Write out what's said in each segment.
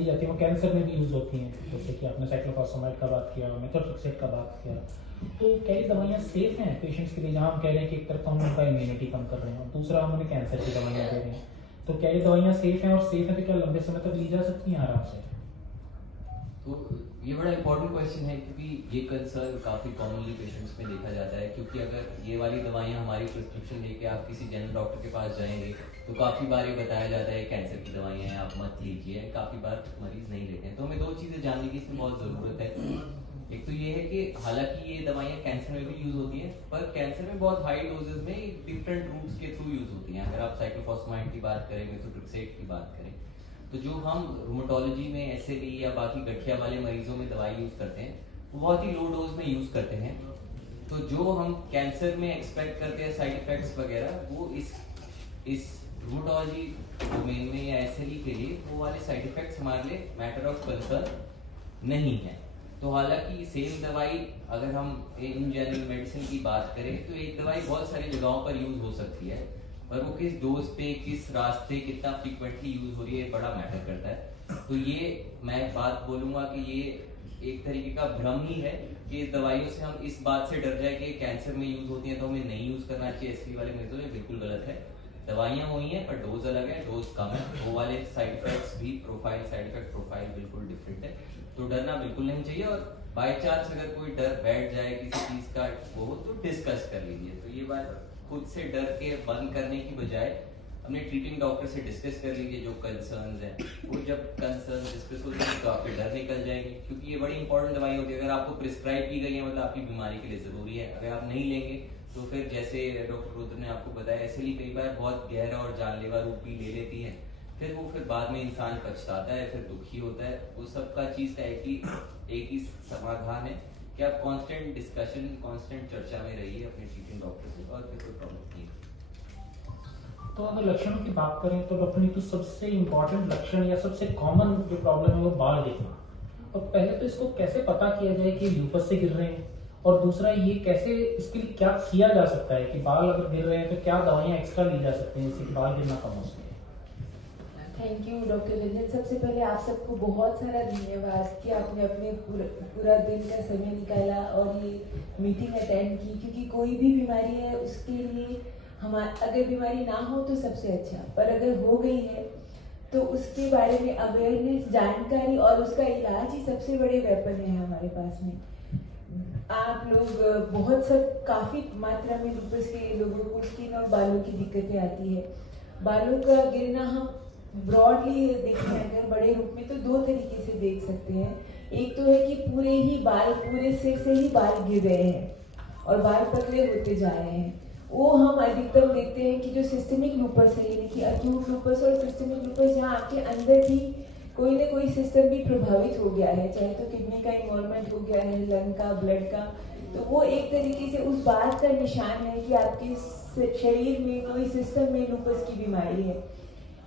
दी जाती है वो कैंसर में भी यूज़ होती हैं, जैसे कि आपने साइक्लोफॉस्फेमाइड का बात किया, मेथोट्रेक्सेट का बात किया। तो क्या ये दवाइयाँ सेफ हैं पेशेंट्स के लिए, जहाँ हम कह रहे हैं कि एक तरफ हम उनका इम्यूनिटी कम कर रहे हैं और दूसरा हम उन्हें कैंसर की दवाइयाँ दे रहे हैं, तो क्या ये दवाइयाँ सेफ हैं, और सेफ है तो क्या लंबे समय तक ली जा सकती हैं आराम से? तो ये बड़ा इंपॉर्टेंट क्वेश्चन है, क्योंकि ये कंसर्न काफ़ी कॉमनली पेशेंट्स में देखा जाता है। क्योंकि अगर ये वाली दवाइयाँ हमारी प्रिस्क्रिप्शन लेके आप किसी जनरल डॉक्टर के पास जाएंगे तो काफ़ी बार ये बताया जाता है कैंसर की दवाइयाँ हैं, आप मत लीजिए। काफ़ी बार मरीज नहीं लेते हैं। तो हमें दो चीज़ें जानने की इसमें बहुत ज़रूरत है। एक तो ये है कि हालांकि ये दवाइयाँ कैंसर में भी यूज़ होती हैं, पर कैंसर में बहुत हाई डोजेज में डिफरेंट रूट्स के थ्रू यूज़ होती हैं। अगर आप साइक्लोफॉस्फेमाइड की बात करें, मेथोट्रेक्सेट की बात करें, तो जो हम रूमेटोलॉजी में एसएलई या बाकी गठिया वाले मरीजों में दवाई यूज करते हैं वो बहुत ही लो डोज में यूज करते हैं। तो जो हम कैंसर में एक्सपेक्ट करते हैं साइड इफेक्ट्स वगैरह, वो इस रूमेटोलॉजी डोमेन में या एसएलई के लिए वो वाले साइड इफेक्ट्स हमारे लिए मैटर ऑफ कंसर्न नहीं है। तो हालांकि सेम दवाई अगर हम इन जनरल मेडिसिन की बात करें तो एक दवाई बहुत सारी जगहों पर यूज हो सकती है, और वो किस डोज पे, किस रास्ते, कितना फ्रीक्वेंटली यूज हो रही है, बड़ा मैटर करता है। तो ये मैं बात बोलूंगा कि ये एक तरीके का भ्रम ही है कि इस दवाइयों से हम इस बात से डर जाए कि कैंसर में यूज होती हैं तो हमें नहीं यूज करना चाहिए। एसएलई वाले मरीजों में बिल्कुल गलत है। दवाइयां वही हैं पर डोज अलग है, डोज कम है। वो वाले साइड इफेक्ट्स भी साइड इफेक्ट प्रोफाइल बिल्कुल डिफरेंट है। तो डरना बिल्कुल नहीं चाहिए, और बाय चांस अगर कोई डर बैठ जाए किसी चीज का वो तो डिस्कस कर लीजिए। तो ये बात खुद से डर के बंद करने की बजाय अपने ट्रीटिंग डॉक्टर से डिस्कस कर लीजिए जो कंसर्न्स हैं। वो जब कंसर्न्स डिस्कस होते हैं तो आपके डर निकल जाएंगे, क्योंकि ये बड़ी इंपॉर्टेंट दवाई होती है। अगर आपको प्रिस्क्राइब की गई है मतलब आपकी बीमारी के लिए जरूरी है। अगर आप नहीं लेंगे तो फिर जैसे डॉक्टर रुद्र ने आपको बताया, एसएलई कई बार बहुत गहरा और जानलेवा रूप भी ले लेती है। फिर बाद में इंसान पछताता है, फिर दुखी होता है। वो सबका चीज का एक ही समाधान है कि आप कांस्टेंट डिस्कशन, कांस्टेंट चर्चा में रहिए अपने ट्रीटिंग डॉक्टर से, और फिर कोई प्रॉब्लम नहीं है। तो अगर लक्षणों की बात करें तो डॉक्टर नीतू सबसे इम्पोर्टेंट लक्षण या सबसे कॉमन जो प्रॉब्लम है वो बाल गिरना। और पहले तो इसको कैसे पता किया जाए कि ल्यूपस से गिर रहे हैं, और दूसरा ये कैसे इसके लिए क्या किया जा सकता है कि बाल अगर गिर रहे हैं तो क्या दवाइयाँ एक्स्ट्रा ली जा सकती हैं जिससे कि बाल गिरना कम हो सके? Thank you doctor Ranjan. सबसे पहले आप सबको बहुत सारा धन्यवाद कि आपने अपने पूरा दिन का समय निकाला और ये मीटिंग अटेंड की, क्योंकि कोई भी बीमारी है उसके लिए अगर बीमारी ना हो तो सबसे अच्छा, पर अगर हो गई है तो उसके बारे में अवेयरनेस, जानकारी और उसका इलाज ही सबसे बड़े वेपन है हमारे पास में। आप लोग काफी मात्रा में लूपस के लोगों को स्किन और बालों की दिक्कतें आती है। बालों का गिरना हम ब्रॉडली देखें अगर बड़े रूप में तो दो तरीके से देख सकते हैं। एक तो है कि पूरे सिर से ही बाल गिर रहे हैं और बाल पतले होते जा रहे हैं। वो हम अधिकतम देखते हैं कि जो सिस्टमिक लूपस है, यानी कि अक्यूट लूपस और सिस्टमिक लूपस, जहाँ आपके अंदर भी कोई ना कोई सिस्टम भी प्रभावित हो गया है, चाहे तो किडनी का इन्वॉल्वमेंट हो गया है, लंग का, ब्लड का, तो वो एक तरीके से उस बात का निशान है कि आपके शरीर में कोई सिस्टम में लूपस की बीमारी है।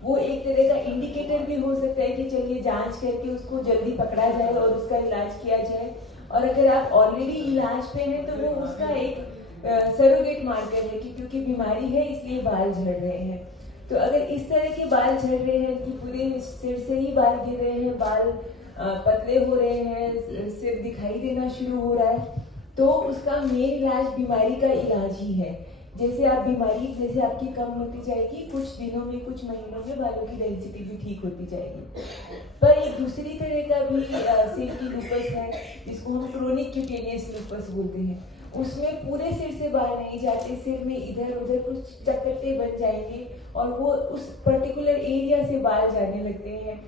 वो एक तरह का इंडिकेटर भी हो सकता है कि चलिए जांच करके उसको जल्दी पकड़ा जाए और उसका इलाज किया जाए। और अगर आप ऑलरेडी इलाज पे हैं तो वो उसका एक सरोगेट मार्कर है कि क्योंकि बीमारी है इसलिए बाल झड़ रहे हैं। तो अगर इस तरह के बाल झड़ रहे हैं कि पूरे सिर से ही बाल गिर रहे हैं, बाल पतले हो रहे हैं, सिर दिखाई देना शुरू हो रहा है, तो उसका मेन इलाज बीमारी का इलाज ही है। जैसे आपकी कम होती जाएगी, कुछ दिनों में, कुछ महीनों में बालों की डेंसिटी भी ठीक होती जाएगी। पर एक दूसरी तरह का भी सिर की लूपस है जिसको हम क्रोनिक क्यूटेनियस लूपस बोलते हैं। उसमें पूरे सिर से बाल नहीं जाते, सिर में इधर उधर कुछ चकत्ते बन जाएंगे और वो उस पर्टिकुलर एरिया से बाल जाने लगते हैं।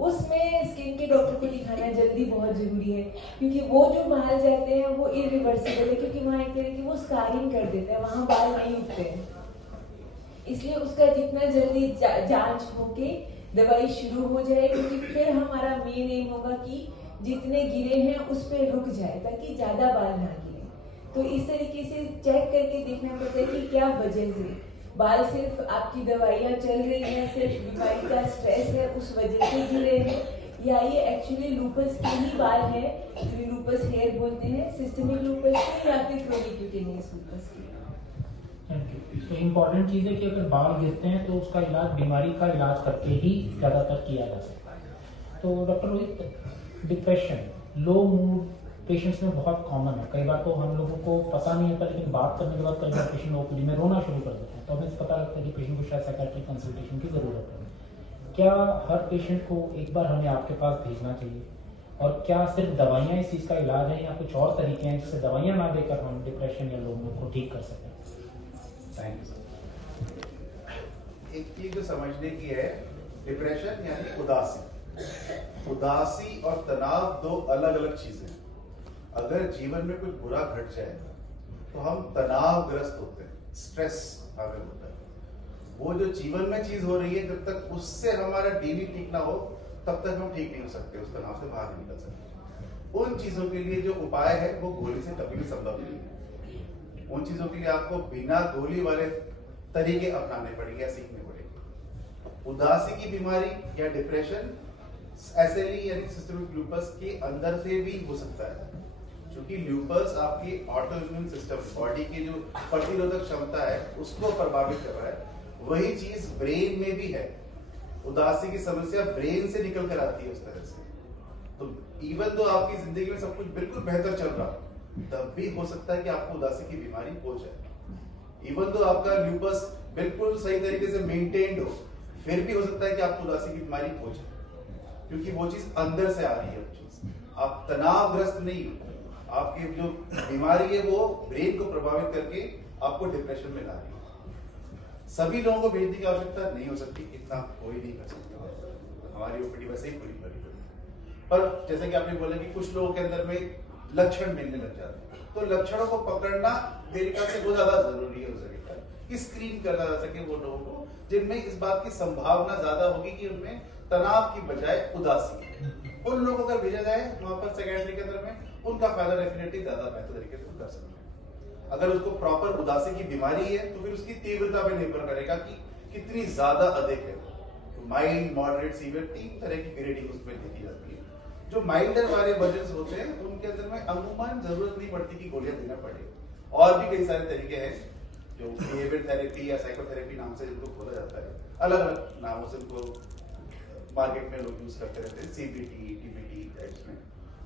उसमें स्किन के डॉक्टर को दिखाना जल्दी बहुत जरूरी है, क्योंकि वो जो बाल जाते हैं वो इरिवर्सिबल है, क्योंकि वहाँ एक तरह की वो स्कारिंग कर देते हैं, वहाँ बाल नहीं उगते हैं। इसलिए उसका जितना जल्दी जांच होके दवाई शुरू हो जाए, क्योंकि फिर हमारा मेन एम होगा कि जितने गिरे हैं उस पर रुक जाए ताकि ज्यादा बाल ना गिरे। तो इस तरीके से चेक करके देखना पड़ता है कि क्या वजह से बाल, सिर्फ आपकी दवाइयाँ चल रही हैं, सिर्फ बीमारी का स्ट्रेस है उस वजह से गिरे हैं, या ये एक्चुअली लूपस के ही बाल है, लूपस हेयर बोलते हैं, सिस्टमिक लूपस के या फिर क्रोनिक क्यूटेनियस लूपस के। तो इम्पोर्टेंट चीज़ है कि अगर बाल गिरते हैं तो उसका इलाज बीमारी का इलाज करके ही ज़्यादातर किया जा सकता है। तो डॉक्टर रोहित, डिप्रेशन, लो मूड पेशेंट्स में बहुत कॉमन है। कई बार तो हम लोगों को पता नहीं होता, लेकिन बात करने के बाद कई बार पेशेंट ओपीडी में रोना शुरू कर देते हैं, तो हमें पता लगता है कि पेशेंट को शायद साइकियाट्रिक कंसल्टेशन की जरूरत है। क्या हर पेशेंट को एक बार हमें आपके पास भेजना चाहिए, और क्या सिर्फ दवाइयाँ इस चीज़ का इलाज है या कुछ और तरीके हैं जिससे दवाइयाँ ना देकर हम डिप्रेशन या लो मूड को ठीक कर सकें? Thank you sir. एक चीज जो समझने की है, डिप्रेशन यानी उदासी। उदासी और तनाव दो अलग अलग चीजें हैं। अगर जीवन में कुछ बुरा घट जाए तो हम तनावग्रस्त होते हैं, स्ट्रेस हमें होता है। वो जो जीवन में चीज हो रही है, जब तक उससे हमारा डीवी ठीक ना हो तब तक हम ठीक नहीं हो सकते, उस तनाव से बाहर नहीं निकल सकते। उन चीजों के लिए जो उपाय है वो गोली से कभी भी संभव नहीं है। उन चीजों के लिए आपको बिना गोली वाले तरीके अपनाने पड़ेंगे या सीखने पड़ेंगे। उदासी की बीमारी या डिप्रेशन एसएलई यानी सिस्टमिक लूपस के अंदर से भी हो सकता है, क्योंकि ल्यूपस आपकी ऑटो इम्यून सिस्टम, बॉडी की जो प्रतिरोधक क्षमता है उसको प्रभावित कर रहा है। वही चीज ब्रेन में भी है। उदासी की समस्या ब्रेन से निकल कर आती है उस तरह से। तो इवन तो आपकी जिंदगी में सब कुछ बिल्कुल बेहतर चल रहा हो, तब भी हो सकता है कि आपको उदासी की बीमारी हो जाए। इवन तो आपका ल्यूपस बिल्कुल सही तरीके से मेंटेन्ड हो, फिर भी हो सकता है कि आपको उदासी की बीमारी हो जाए, क्योंकि वो चीज अंदर से आ रही है। वो चीज आप तनावग्रस्त नहीं हो, आपकी जो बीमारी है वो ब्रेन को प्रभावित करके आपको डिप्रेशन में ला रही है। सभी लोगों को भेजने की आवश्यकता नहीं हो सकती, इतना कोई नहीं कर सकता। हमारी ओपीडी वैसे ही पूरी भरी हुई है। पर जैसे कि आपने बोला कि कुछ लोगों के अंदर में लक्षण मिलने लग जाते हैं, तो लक्षणों को पकड़ना मेरे ख्याल से बहुत ज्यादा जरूरी है उस जगह पर, कि स्क्रीन करना जा सके वो लोगों को जिनमें इस बात की संभावना ज्यादा होगी कि उनमें तनाव की बजाय उदासी है। उन लोगों को अगर भेजा जाए वहां पर साइकियाट्री के अंदर में, उनका फायदा डेफिनेटली ज्यादा बेहतर तरीके से कर सकते हैं। अगर उसको प्रॉपर उदासी की बीमारी है तो फिर उसकी तीव्रता पे निर्भर करेगा कि कितनी ज्यादा अधिक है। तो माइल्ड, मॉडरेट, सीवियर, 3 तरह की ग्रेडिंग उसमें देखी जाती है। जो माइल्डर वाले वर्जन होते हैं उनके अंदर में अमूमन जरूरत नहीं पड़ती कि गोलियां देना पड़े। और भी कई सारे तरीके हैं जो बिहेवियर थेरेपी या साइकोथेरेपी नाम से जिनको बोला जाता है, अलग अलग नामों से उनको मार्केट में लोग यूज करते रहते हैं, सीबीटी, टीबीटी टाइप्स में।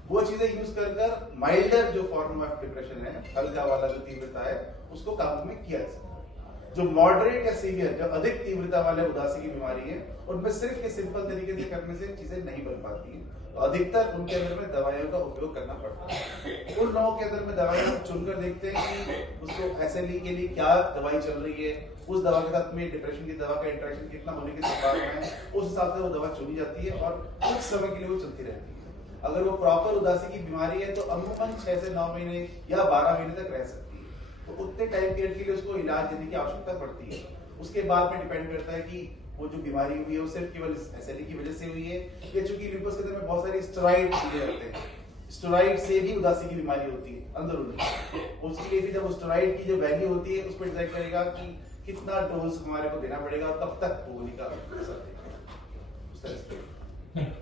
वो चीजें यूज कर माइल्डर जो फॉर्म ऑफ डिप्रेशन है, हल्का वाला जो तीव्रता है, उसको काबू में किया जा सकता है। जो मॉडरेट या सीवियर, जो अधिक तीव्रता वाले उदासी की बीमारी है, उनमें सिर्फ ये सिंपल तरीके से करने से चीजें नहीं बन पाती है। तो अधिकतर उनके अंदर में दवाइयों का उपयोग करना पड़ता है। उन लोगों के अंदर में दवाइयां चुनकर देखते हैं कि उसको एसएलई के लिए क्या दवाई चल रही है, उस दवा के साथ में डिप्रेशन की दवा का इंटरेक्शन कितना होने की संभावना है, उस हिसाब से वो दवा चुनी जाती है और कुछ समय के लिए वो चलती रहती है। अगर वो प्रॉपर उदासी की बीमारी है तो अमूमन 6 से 9 महीने या 12 महीने तक रह सकती है। तो उतने टाइम पीरियड के लिए उसको इलाज देने की आवश्यकता पड़ती है। उसके बाद में डिपेंड करता है कि वो जो बीमारी हुई है वो सिर्फ केवल एसएलई की वजह से हुई है, या चूंकि ल्यूपस के अंदर में बहुत सारी स्टेरॉइड चीजें रहते हैं, स्टेरॉइड से भी उदासी की बीमारी होती है अंदरूनी। उसके लिए जब स्टेरॉइड की जो वैल्यू होती है उस पर डिसाइड करेगा कि कितना डोज हमारे को देना पड़ेगा और कब तक गोली का असर देगा। उस तरह से